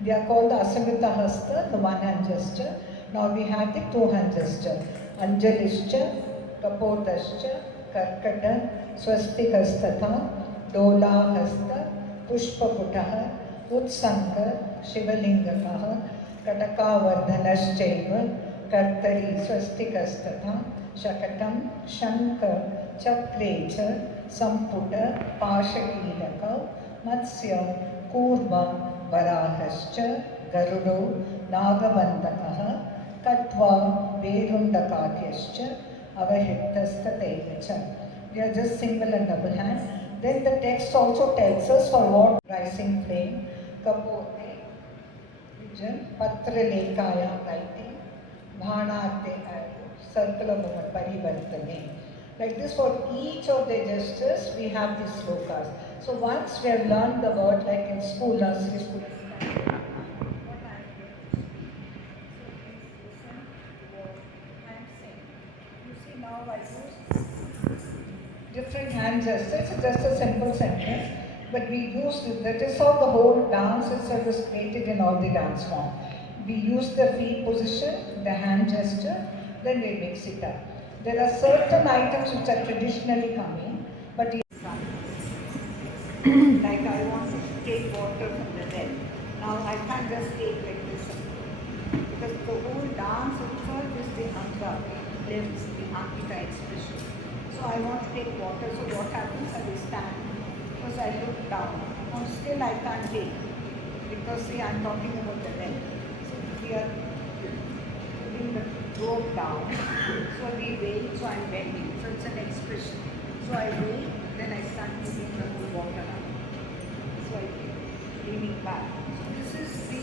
They are called the Asamita Hasta, the one hand gesture. Now we have the two hand gesture. Anjalischa, Kapodascha, Karkata, Swastikastata, Dola Hasta, Pushpaputaha, Utsanka, Shivalingakaha, Katakavardhanashchaiva, Kartari Swastikastata, Shakatam, Shankar, Chakrecha, Samputa, Pashakilaka, Matsya, Kurva, Varahascha, Garudo, Nagabandakaha, Katva, Vedundakatyascha, Avahitastataevacha. We are just single and double hand. Then the text also tells us for what rising flame, Kapote, Vijan, Patra Lekaya writing, Bhanarte arrow, circle of movement, Parivartane. Like this, for each of the gestures, we have these slokas. So once we have learned the word, like in school, nursery school, you see now I use different hand gestures. It's just a simple sentence, but we use it. That is how the whole dance itself is created in all the dance form. We use the feet position, the hand gesture, then we mix it up. There are certain items which are traditionally coming, but like I want to take water from the well. Now I can't just take like this, because the whole dance itself is the anga, limbs, the Ankita expression. So I want to take water, so what happens? I will stand, because I look down. Now still I can't take, because see I'm talking about the well. So we are putting the rope down, so we wait, so I'm bending, so it's an expression. So I wait, then I start taking the whole water out. So I keep leaning back. So this is the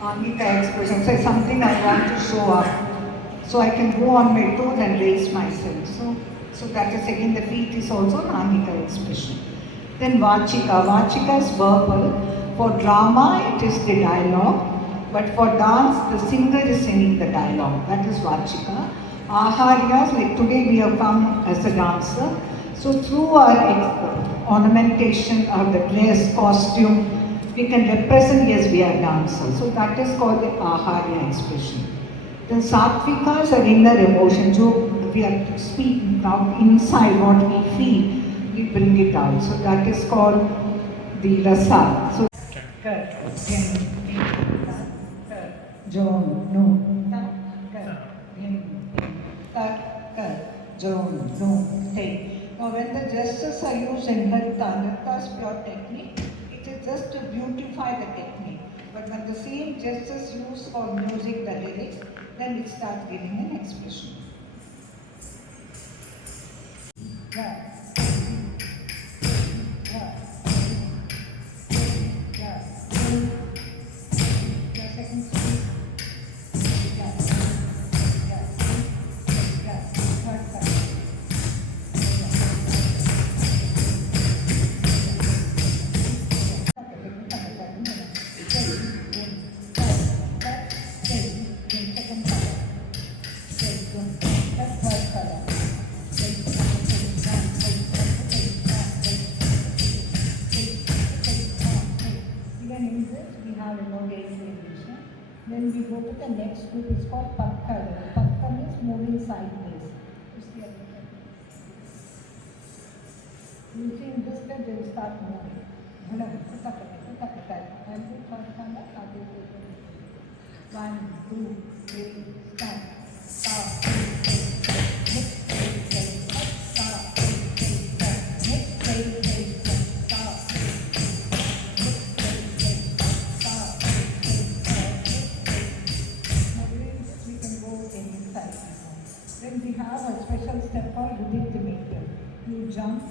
Ankita expression. So something I want to show up. So I can go on my toes and raise myself. So that is again, the feet is also an Ankita expression. Then Vachika. Vachika is verbal. For drama, it is the dialogue. But for dance, the singer is singing the dialogue. That is Vachika. Aharyas, like today we have come as a dancer. So through our ornamentation of the dress, costume, we can represent, yes, we are dancers. So that is called the Aharya expression. Then Sattvikas are inner emotions. So we are speaking out inside what we feel, we bring it out. So that is called the Rasa. So Now when the gestures are used in Nritya's pure technique, it is just to beautify the technique. But when the same gestures used for music, the lyrics, then it starts giving an expression. Yeah. Yeah. Yeah. Yeah. Second speed. Yeah. Yeah. Yeah. Third time. Then we go to the next group, it's called Pakka. Pakka means moving sideways. You see in this step, they will start moving. And do One, two, three, start. Stop. Then we have a special step called Uditamator. You jump.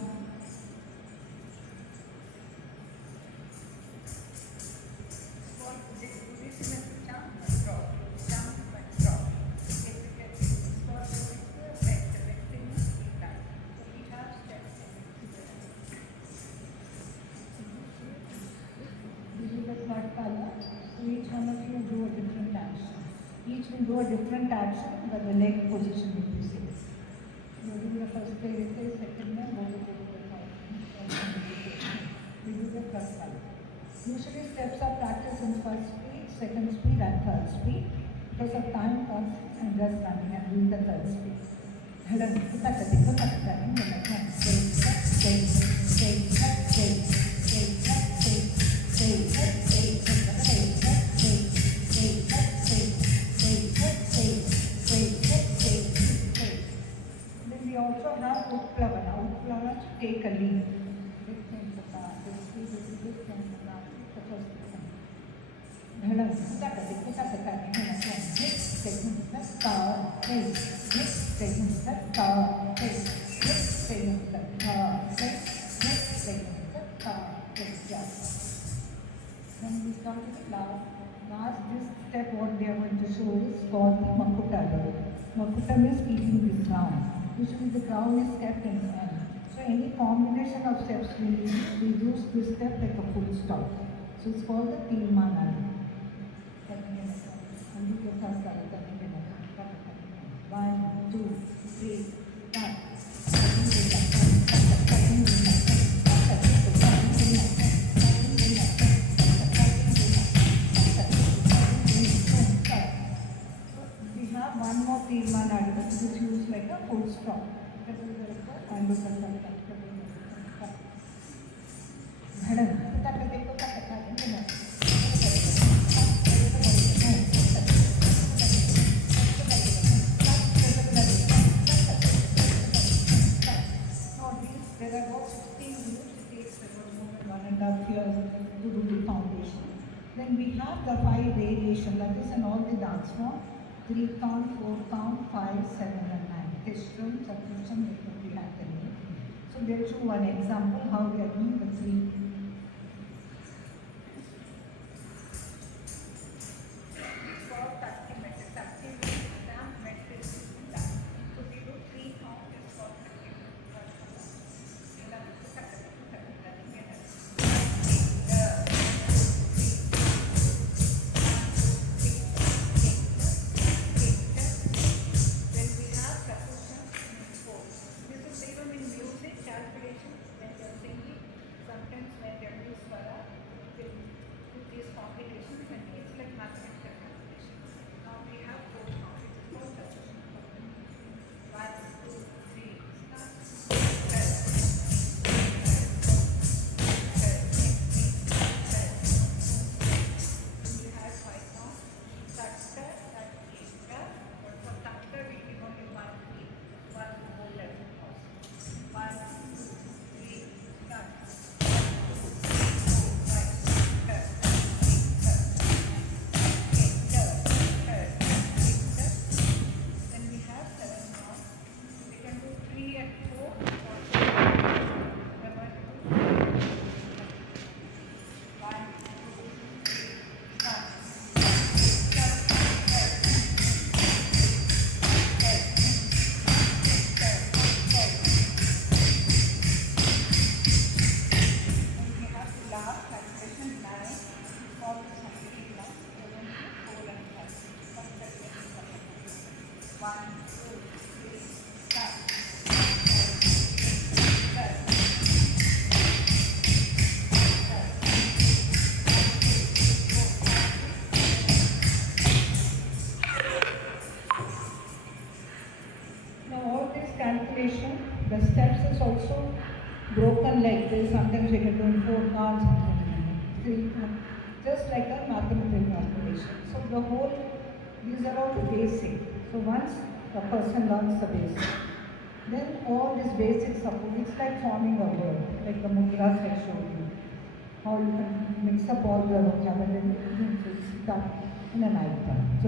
So each one of you do a different action. Each will do a different action, but the leg position will be same. You do the first day, second day, we do the first color. Usually steps are practiced in first speed, second speed and third speed. Because of time comes and just running and doing the third speed. Hello, then we also have Utplavana. Utplavana to take a lead. This thing, this speed is this thing, the first thing. Hello, next segment, the car, next segment, the car, next segment, the car, next segment, the car, Then we come to the last this step what we are going to show is called the Makuta. Makuta means keeping the crown. Usually the crown is kept in the end. So any combination of steps we use this step like a full stop. So it's called the Tirmana. 1, 2, 3, start. We have one more Tirmana which is used like a full stop. There are about 16 groups. It takes about more than 1.5 years to do the foundation. Then we have the 5 variations, that is in all the dance form: 3 count, 4 count, 5, 7 and 9. Tishram, Satrisham, we have the name. So they'll show one example how we are doing the 3. For 30 meter, 30 meter, meter. So we do 3 count is for 30 meter. Calculation when they are singing, sometimes when they are used for they do these computations and it's like mathematical calculation. Now we have 4 computations. 1, 2, 3, we have 5 count. Takta, that is but for Takta we give only 1 key, 1 whole letter. 1, 2, 3, start. 4, 5, 6, 7, 8, 9, 10. Then we have 7 now. We can do 3 and 4. We are going to do 1, 2, 3, start. Last calculation 9, all the something last 7, 4 and 5. 1, 2, 3, start. Now all this calculation, the steps is also broken like this. Sometimes we can do in 4 cards, sometimes 3 cards, just like a mathematical calculation. So the whole, these are all the basic. So once a person learns the basic, then all these basic support, it's like forming a word, like the mudras I showed you. How you can mix up all the vocabulary and start in an item. So